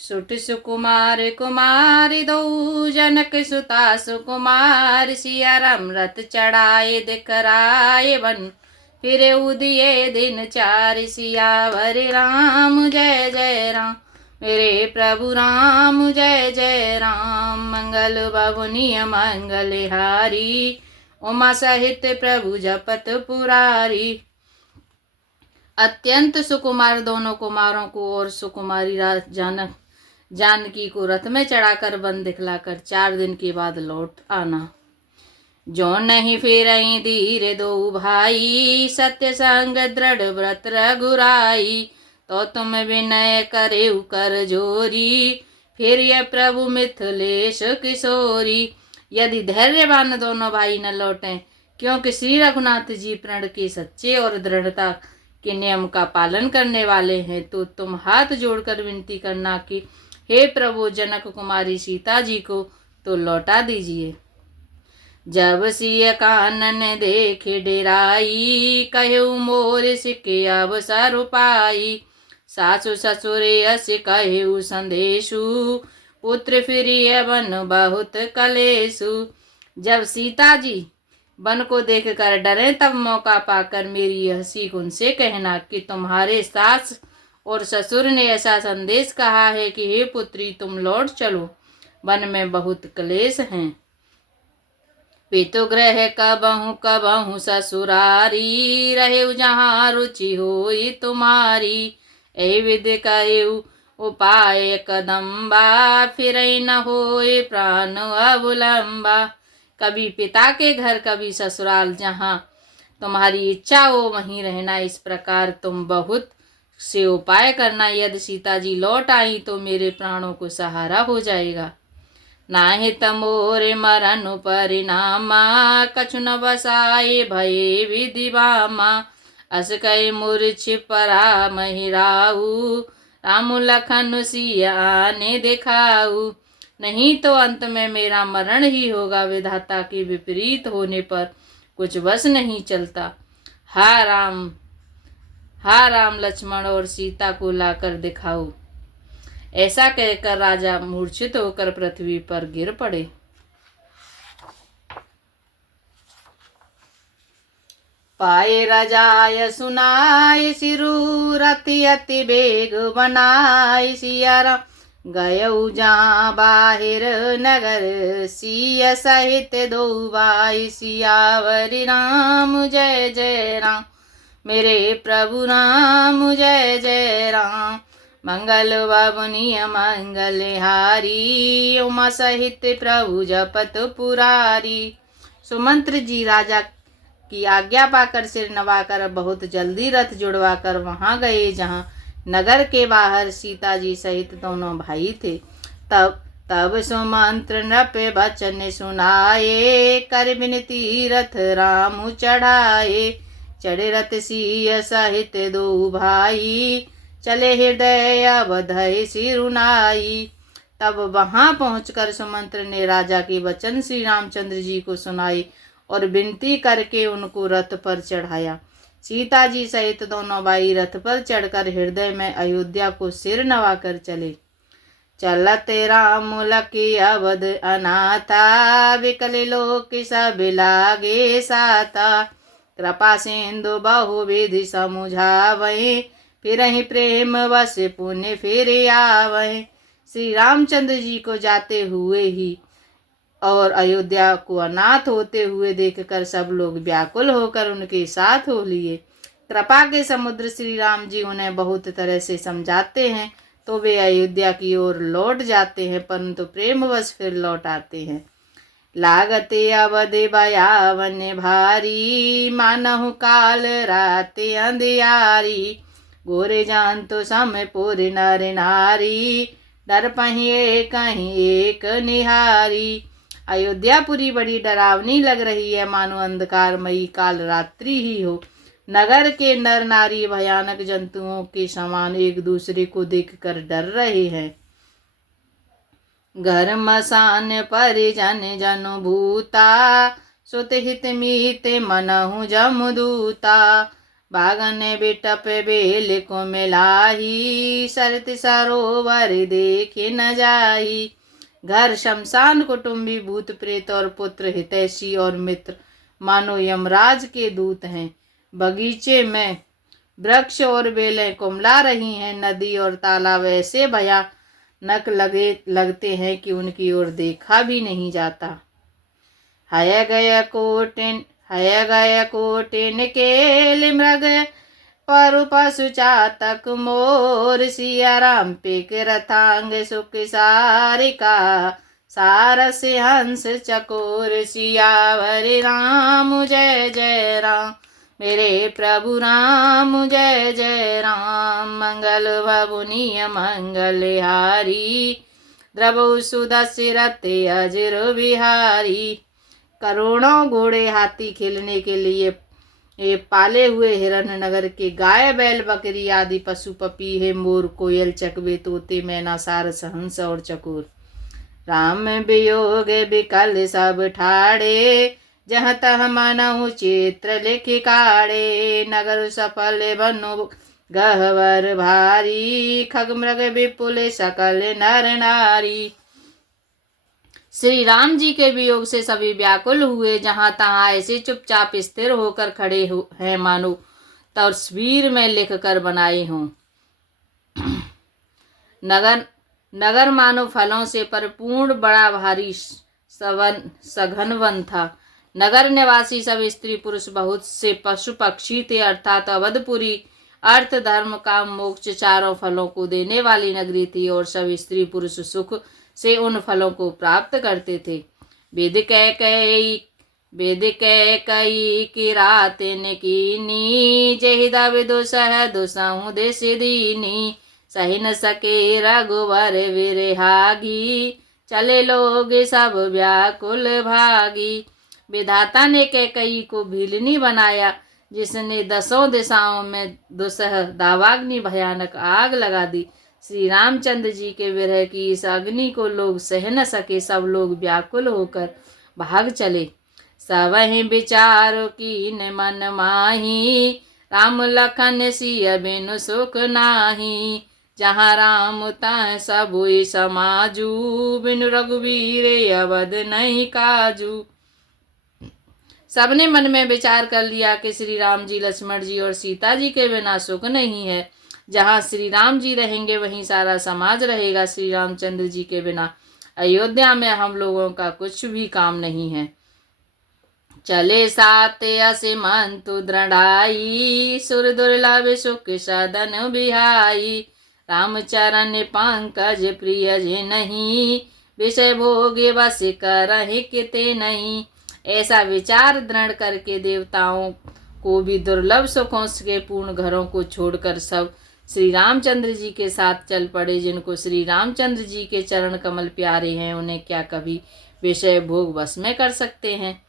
Suit सुकुमार कुमारी दो जनक सुता सुकुमार सिया राम रथ चढ़ाए दिखराए बन फिर उदिए दिन चार सियावर राम जय जय राम मेरे प्रभु राम जय जय राम। मंगल बबुनिय मंगल हारी उमा सहित प्रभु जपत पुरारी। अत्यंत सुकुमार दोनों कुमारों को और सुकुमारी जानकी को रथ में चढ़ाकर वन दिखलाकर 4 दिन के बाद लौट आना। जो नहीं फिरई धीरे दो भाई सत्य संग दृढ़ व्रत रघुराई तो तुम विनय करे कर जोरी फिर ये प्रभु मिथिलेश किशोरी। यदि धैर्यवान दोनों भाई न लौटें क्योंकि श्री रघुनाथ जी प्रण के सच्चे और दृढ़ता के नियम का पालन करने वाले हैं तो तुम हाथ जोड़कर विनती करना कि हे प्रभु जनक कुमारी सीता जी को तो लौटा दीजिए। जब सिय कानन देखे डेराई कहु मोर सिके अवसर पाई सासु ससुर अस कहु संदेशु पुत्र फिरिय वन बहुत कलेशु। जब सीता जी वन को देखकर डरे तब मौका पाकर मेरी हंसी उनसे कहना कि तुम्हारे सास और ससुर ने ऐसा संदेश कहा है कि हे पुत्री तुम लौट चलो वन में बहुत क्लेश हैं। पितु ग्रह कबहु ससुरारी रहे जहाँ रुचि होई तुम्हारी ए विधि करेउ उपाय कदम्बा फिर न होए प्राण अवलंबा। कभी पिता के घर कभी ससुराल जहाँ तुम्हारी इच्छा हो वहीं रहना। इस प्रकार तुम बहुत से उपाय करना। यदि सीता जी लौट आई तो मेरे प्राणों को सहारा हो जाएगा। नाहि तमोरे मरन परिणामा कछु न बसाए भये विधि बामा अस कई मूर्छ परा महिराऊ राम लखन सिया ने दिखाऊ। नहीं तो अंत में मेरा मरण ही होगा। विधाता के विपरीत होने पर कुछ बस नहीं चलता। हा राम लक्ष्मण और सीता को लाकर दिखाओ। ऐसा कहकर राजा मूर्छित होकर पृथ्वी पर गिर पड़े। पाए राजाय सुनाय सिरु रति अति बेग बनाय सिया राम गयऊ जहाँ बाहिर नगर सिय सहित दो भाई सियावरी राम जय जय राम मेरे प्रभु राम जय जय राम। मंगल बबुनिय मंगल हारी उमा सहित प्रभु जपत पुरारी। सुमंत्र जी राजा की आज्ञा पाकर सिर नवाकर बहुत जल्दी रथ जुड़वाकर वहां गए जहां नगर के बाहर सीता जी सहित दोनों भाई थे। तब सुमंत्र नृप बचन सुनाए कर विनती रथ राम चढ़ाए चढ़े रथ सिय सहित दो भाई चले हृदय अवधय सिरुनाई। तब वहां पहुंचकर सुमंत्र ने राजा के वचन श्री रामचंद्र जी को सुनाई और विनती करके उनको रथ पर चढ़ाया। सीता जी सहित दोनों भाई रथ पर चढ़कर हृदय में अयोध्या को सिर नवाकर चले। चलते राम लकी अवध अनाथा विकल लोक सब लागे साता कृपा सिंधु बहुविधि समुझावै फिर ही प्रेम वश पुण्य फिर आवै। श्री रामचंद्र जी को जाते हुए ही और अयोध्या को अनाथ होते हुए देखकर सब लोग व्याकुल होकर उनके साथ हो लिए। कृपा के समुद्र श्री राम जी उन्हें बहुत तरह से समझाते हैं तो वे अयोध्या की ओर लौट जाते हैं परंतु प्रेमवश फिर लौट आते हैं। लागते अवधि भयावन भारी मानहु काल रात अंधियारी गोरे जान तो समय पूरी नर नारी डर पहिए कहीं एक निहारी। अयोध्यापुरी बड़ी डरावनी लग रही है मानो अंधकारमयी काल रात्रि ही हो। नगर के नर नारी भयानक जंतुओं के समान एक दूसरे को देखकर डर रहे हैं। घर मसान परिजन जनु भूता सुत हित मीत मनहु जमदूता बागन बिटप बेल को मिलाही, सरत सरोवर देखे न जाही। घर शमशान, कुटुंबी, भूत प्रेत और पुत्र, हितैषी और मित्र मानो यमराज के दूत हैं। बगीचे में वृक्ष और बेलें कुमला रही हैं। नदी और तालाब ऐसे भयानक लगते हैं कि उनकी ओर देखा भी नहीं जाता। हय गय कोटिन केल मृग, परु पशु चातक मोर। सिया राम पिक रथांग सुख सारिका, सारस हंस चकोर। सियावर राम जय जय राम, मेरे प्रभु राम जय जय राम। मंगल भवनीय मंगल हारी, द्रवौ सुदशरथ अजर बिहारी। करोड़ों घोड़े हाथी खेलने के लिए ये पाले हुए हिरण नगर के गाय बैल बकरी आदि पशु पपीहे मोर कोयल चकवे तोते मैना सारस हंस और चकोर। राम वियोग विकल सब ठाड़े, जहाँ तह मनहु चित्र लिख काढ़े। नगर सफल बनो गहवर भारी, खग मृग विपुल सकल नर नारी। श्री राम जी के वियोग से सभी व्याकुल हुए, जहां तहां ऐसे चुपचाप स्थिर होकर खड़े हैं मानो तस्वीर में लिख कर बनाए हों। नगर मानो फलों से परिपूर्ण बड़ा भारी सघन वन था। नगर निवासी सब स्त्री पुरुष बहुत से पशु पक्षी थे, अर्थात अवधपुरी अर्थ धर्म काम मोक्ष चारों फलों को देने वाली नगरी थी और सब स्त्री पुरुष सुख से उन फलों को प्राप्त करते थे। वेद कई की रात ने कीनी, जहिदा विदुषह दुसहु देश दीनी। सही न सके रघुवर विरहागी, चले लोग सब व्याकुल भागी। विधाता ने कैकई को भीलनी बनाया, जिसने 10 दिशाओं में दुसह दावाग्नि भयानक आग लगा दी। श्री रामचंद्र जी के विरह की इस अग्नि को लोग सह न सके, सब लोग व्याकुल होकर भाग चले। सबहि विचारो कीन मन माही, राम लखन सिय बिनु सुख नाही। जहाँ राम तहाँ सबुई समाजू, बिनु रघुवीर अवध नहीं काजू। सबने मन में विचार कर लिया कि श्री राम जी, लक्ष्मण जी और सीता जी के बिना सुख नहीं है। जहाँ श्री राम जी रहेंगे वहीं सारा समाज रहेगा। श्री रामचंद्र जी के बिना अयोध्या में हम लोगों का कुछ भी काम नहीं है। चले सात असिमंतु दृढ़ाई, सुर दुर्लभ सुख सदन बिहाई। रामचरण पंकज प्रिय जे नहीं, विषय भोग बस करहि किते नहीं। ऐसा विचार दृढ़ करके देवताओं को भी दुर्लभ सुखों के पूर्ण घरों को छोड़कर सब श्री रामचंद्र जी के साथ चल पड़े। जिनको श्री रामचंद्र जी के चरण कमल प्यारे हैं, उन्हें क्या कभी विषय भोग वश में कर सकते हैं।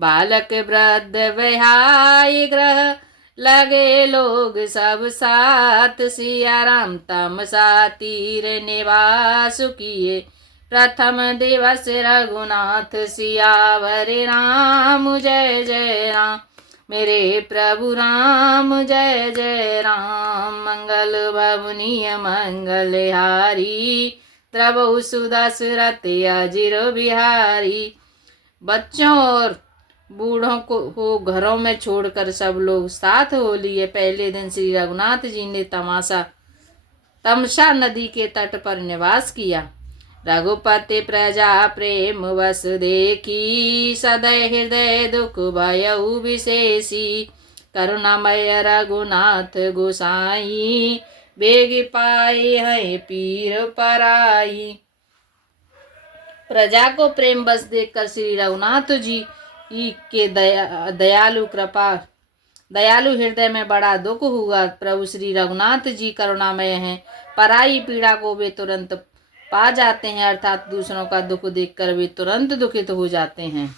बालक वृद्ध विहाय ग्रह, लगे लोग सब साथ। सिया राम तमसा तीर निवास किए, प्रथम दिवस रघुनाथ। सियावर राम जय जय राम, मेरे प्रभु राम जय जय राम। मंगल भवनीय मंगल हारी, द्रवौ सुदशरथ अजिर बिहारी। बच्चों और बूढ़ों को घरों में छोड़कर सब लोग साथ हो लिए। पहले दिन श्री रघुनाथ जी ने तमसा नदी के तट पर निवास किया। रघुपति प्रजा प्रेम वस देखी, सदै हृदय दुख भयउ विशेषी। करुणामय रघुनाथ गोसाई, बेग पाए हैं पीर पराई। प्रजा को प्रेम बस देखकर श्री रघुनाथ जी के दयालु हृदय में बड़ा दुख हुआ। प्रभु श्री रघुनाथ जी करुणामय हैं, पराई पीड़ा को वे तुरंत पा जाते हैं, अर्थात दूसरों का दुख देखकर वे तुरंत दुखित हो जाते हैं।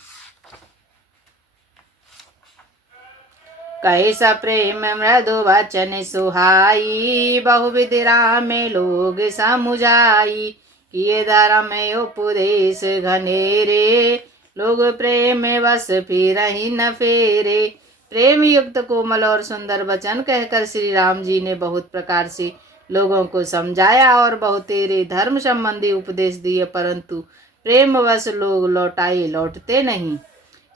कैसा प्रेम मृदु वचन सुहाई, बहुविध राम लोग समुझाई। किए धर्म उपदेश घनेरे, लोग प्रेम वश फिरहि न फेरे। प्रेम युक्त कोमल और सुंदर वचन कहकर श्री राम जी ने बहुत प्रकार से लोगों को समझाया और बहुतेरे धर्म संबंधी उपदेश दिए, परंतु प्रेमवश लोग लौटते नहीं।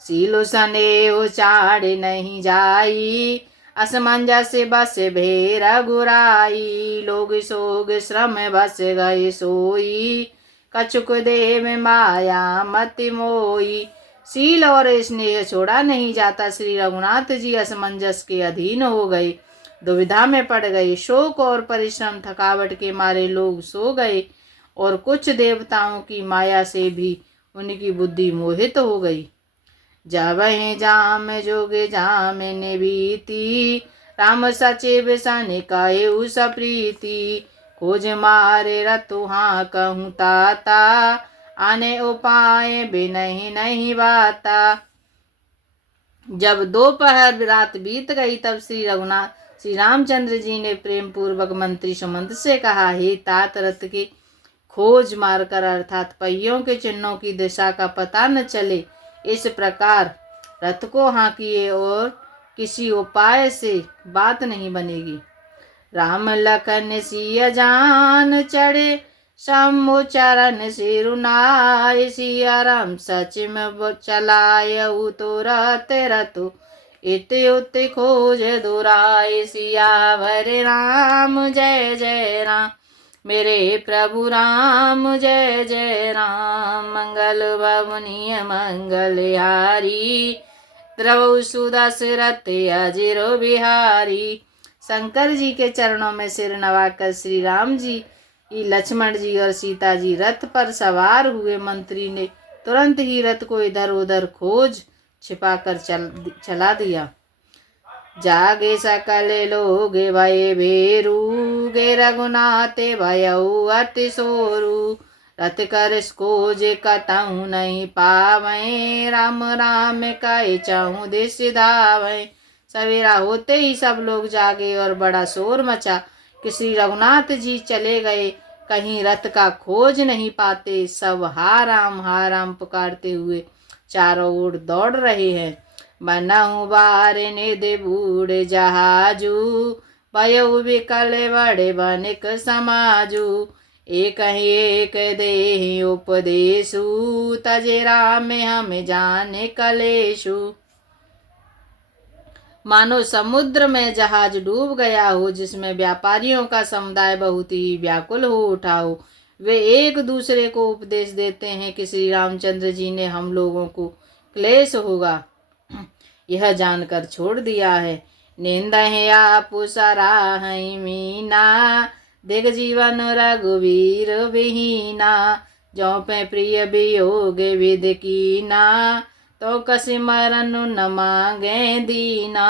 सीलो सने चाड़ नहीं जाई, असमंजस बस भेर गुराई। लोग सोग श्रम बस गए सोई, कछुक देव माया मति मोई। सील और स्नेह छोड़ा नहीं जाता। श्री रघुनाथ जी असमंजस के अधीन हो गए, दुविधा में पड़ गए। शोक और परिश्रम थकावट के मारे लोग सो गए और कुछ देवताओं की माया से भी उनकी बुद्धि मोहित हो गई। जबहि जाम जोगे जाम निबीती, राम सचिव सन कयु सप्रीति। खोज मारे रतुहा कहूँ ताता, आने उपाय बिनहि नहीं बाता। जब दोपहर रात बीत गई तब श्री रामचंद्र जी ने प्रेम पूर्वक मंत्री सुमंत से कहा, हे तात, रथ की खोज मारकर अर्थात पहियों के चिन्हों की दिशा का पता न चले, इस प्रकार रथ को हाँकिए और किसी उपाय से बात नहीं बनेगी। राम लखन सिय जान चढ़े, शंभु चरण सिरुनाय। सिया राम सच में चलायऊ तो रहते रतु, इत उत खोज दुराय। सियावर राम जय जय राम, मेरे प्रभु राम जय जय राम। मंगल भवनीय मंगलहारी, द्रवौ सुदशरथ अजिरो बिहारी। शंकर जी के चरणों में सिर नवाकर श्री राम जी, लक्ष्मण जी और सीता जी रथ पर सवार हुए। मंत्री ने तुरंत ही रथ को इधर उधर खोज छिपाकर चला दिया। जागे सकल लोग भय भेरू, गे रघुनाथ भयऊ अति सोरू। रथ कर खोज कतहु नहीं पावै, राम राम कहे चाहूँ दिश धावै। सवेरा होते ही सब लोग जागे और बड़ा शोर मचा कि श्री रघुनाथ जी चले गए, कहीं रथ का खोज नहीं पाते। सब हा राम पुकारते हुए चारों ओर दौड़ रहे हैं। बनहु बार निधि बूढ़ जहाजू, भयउ विकल बड़े बनिक समाजू। एक देहि उपदेशु, तजे राम हम जाने कलेशु। मानो समुद्र में जहाज डूब गया हो, जिसमें व्यापारियों का समुदाय बहुत ही व्याकुल हो उठा हो। वे एक दूसरे को उपदेश देते हैं कि श्री रामचंद्र जी ने हम लोगों को क्लेश होगा, यह जानकर छोड़ दिया है। निंद है आप सराहई मीना, दिग जीवन रघुवीर विहीना। जो पे प्रिय वियोग विद कीना, तो कसी मरन न मांगे दीना।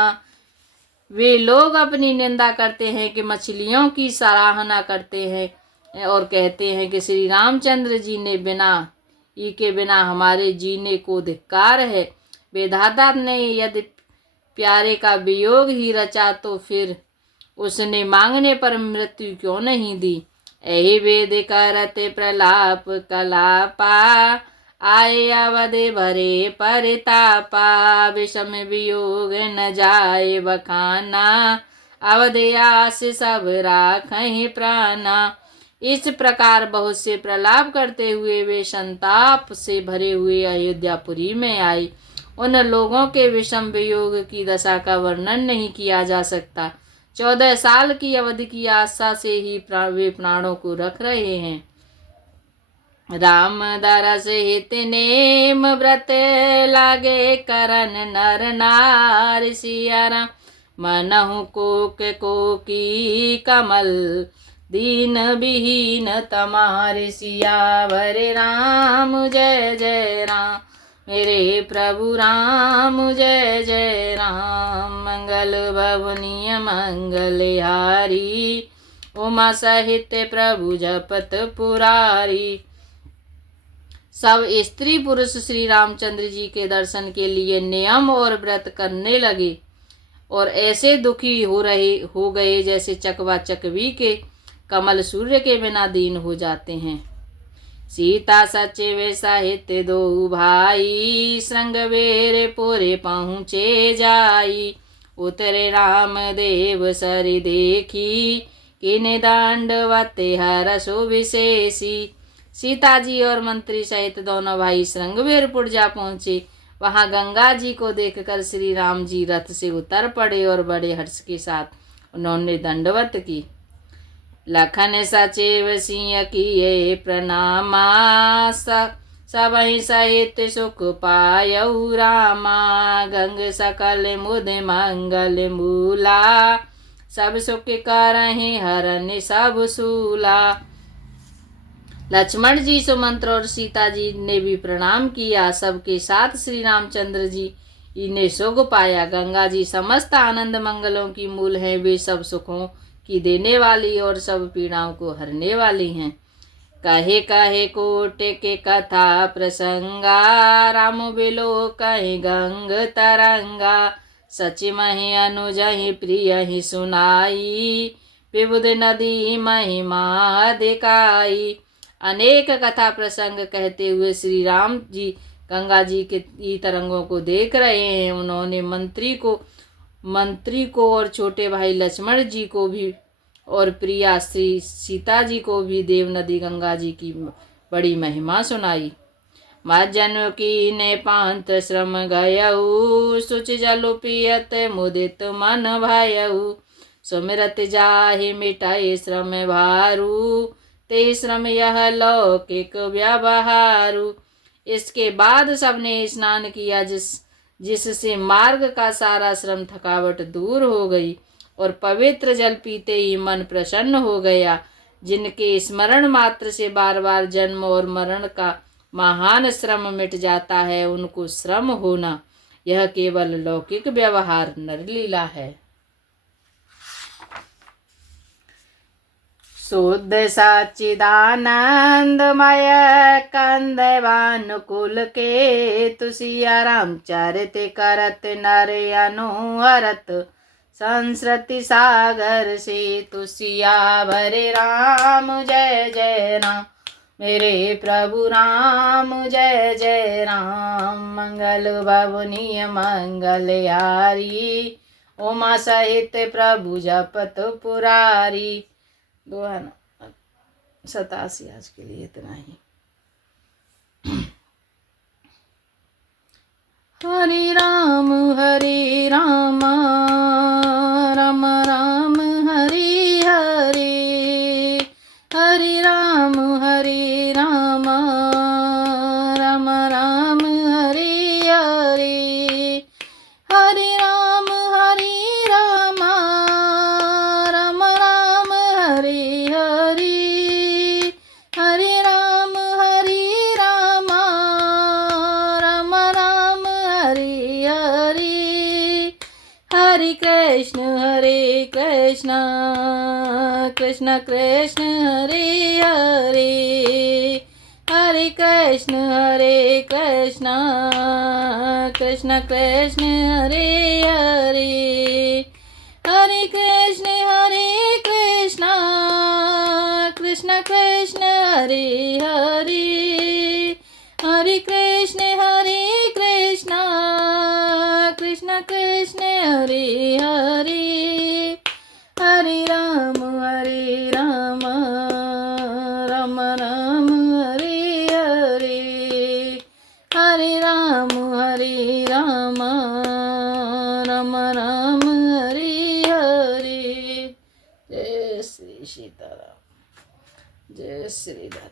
वे लोग अपनी निंदा करते हैं कि मछलियों की सराहना करते हैं और कहते हैं कि श्री रामचंद्र जी ने बिना हमारे जीने को धिक्कार है। विधाता ने यदि प्यारे का वियोग ही रचा तो फिर उसने मांगने पर मृत्यु क्यों नहीं दी। यही वेद करत प्रलाप कलापा, आए अवधि भरे परितापा। विषम वियोग न जाए बखाना, अवधि आस सब राखहि प्राणा। इस प्रकार बहुत से प्रलाप करते हुए वे संताप से भरे हुए अयोध्यापुरी में आए। उन लोगों के विषम वियोग की दशा का वर्णन नहीं किया जा सकता। 14 साल की अवधि की आशा से ही वे प्राणों को रख रहे हैं। राम दरस हित नेम व्रत लागे करन नर नार। सिया राम मनहु को की कमल, दीन विहीन तमार। सियावर राम जय जय राम, मेरे प्रभु राम जय जय राम। मंगल भवनीय मंगलहारी, उमा सहित प्रभु जपत पुरारी। सब स्त्री पुरुष श्री रामचंद्र जी के दर्शन के लिए नियम और व्रत करने लगे और ऐसे दुखी हो गए जैसे चकवा चकवी के कमल सूर्य के बिना दीन हो जाते हैं। सीता सचिव सहित दो भाई, श्रृंगवेर पुर पहुँचे जाई। उतरे राम देव सरि देखी, किने दंडवत हरषु विशेषी। सीता जी और मंत्री सहित दोनों भाई श्रृंगवेरपुर जा पहुँचे। वहाँ गंगा जी को देखकर श्री राम जी रथ से उतर पड़े और बड़े हर्ष के साथ उन्होंने दंडवत की। लखन सचिव सिंह किए प्रणामा, सबहि सहित सुख पायऊ रामा। गंग सकल मुद मंगल मूला, सब सुख करहि हरनि सब सूला। लक्ष्मण जी, सुमंत्र और सीता जी ने भी प्रणाम किया। सबके साथ श्री रामचंद्र जी ने सुख पाया। गंगा जी समस्त आनंद मंगलों की मूल है। वे सब सुखों की देने वाली और सब पीड़ाओं को हरने वाली हैं। कहे कहे कोट के कथा प्रसंगा, राम बिलो कहे गंग तरंगा। सच महि अनुजहि प्रिय ही सुनाई, विबुध नदी महिमा दिखाई। अनेक कथा प्रसंग कहते हुए श्री राम जी गंगा जी के तरंगों को देख रहे हैं। उन्होंने मंत्री को और छोटे भाई लक्ष्मण जी को भी और प्रिया श्री सीता जी को भी देव नदी गंगा जी की बड़ी महिमा सुनाई। मज्जन की ने पांत श्रम गयऊ, सुच जलु पियत मुदित मन भयऊ। सुमिरत जाहि मिटाए श्रम भारू, ते श्रम यह लौकिक व्यवहारू। इसके बाद सबने स्नान किया, जिससे मार्ग का सारा श्रम थकावट दूर हो गई और पवित्र जल पीते ही मन प्रसन्न हो गया। जिनके स्मरण मात्र से बार बार जन्म और मरण का महान श्रम मिट जाता है, उनको श्रम होना यह केवल लौकिक व्यवहार नरलीला है। शुद्ध सच्चिदानंदमय कंदवानुकूल के, तुसिया रामचरित करत नर अनुहरत। संस्कृति सागर से तुसिया भरे राम, जय जय राम मेरे प्रभु राम, जय जय राम। मंगल भवनीय मंगल यारी, उमा सहित प्रभु जपत पुरारी। 87 आज के लिए इतना ही। हरे राम राम राम हरे हरे, हरे राम राम राम हरे हरे, हरे राम राम राम हरे हरे, हरे राम राम राम हरे हरे। हरे कृष्ण कृष्ण कृष्ण हरे हरे, हरे कृष्ण कृष्ण कृष्ण हरे हरे, हरे कृष्ण कृष्ण कृष्ण हरे हरे, हरे कृष्ण कृष्ण कृष्ण हरे हरे। हरे राम राम राम हरे हरे, हरे राम राम राम हरे हरे। जय श्री सीताराम, जय श्री राधे।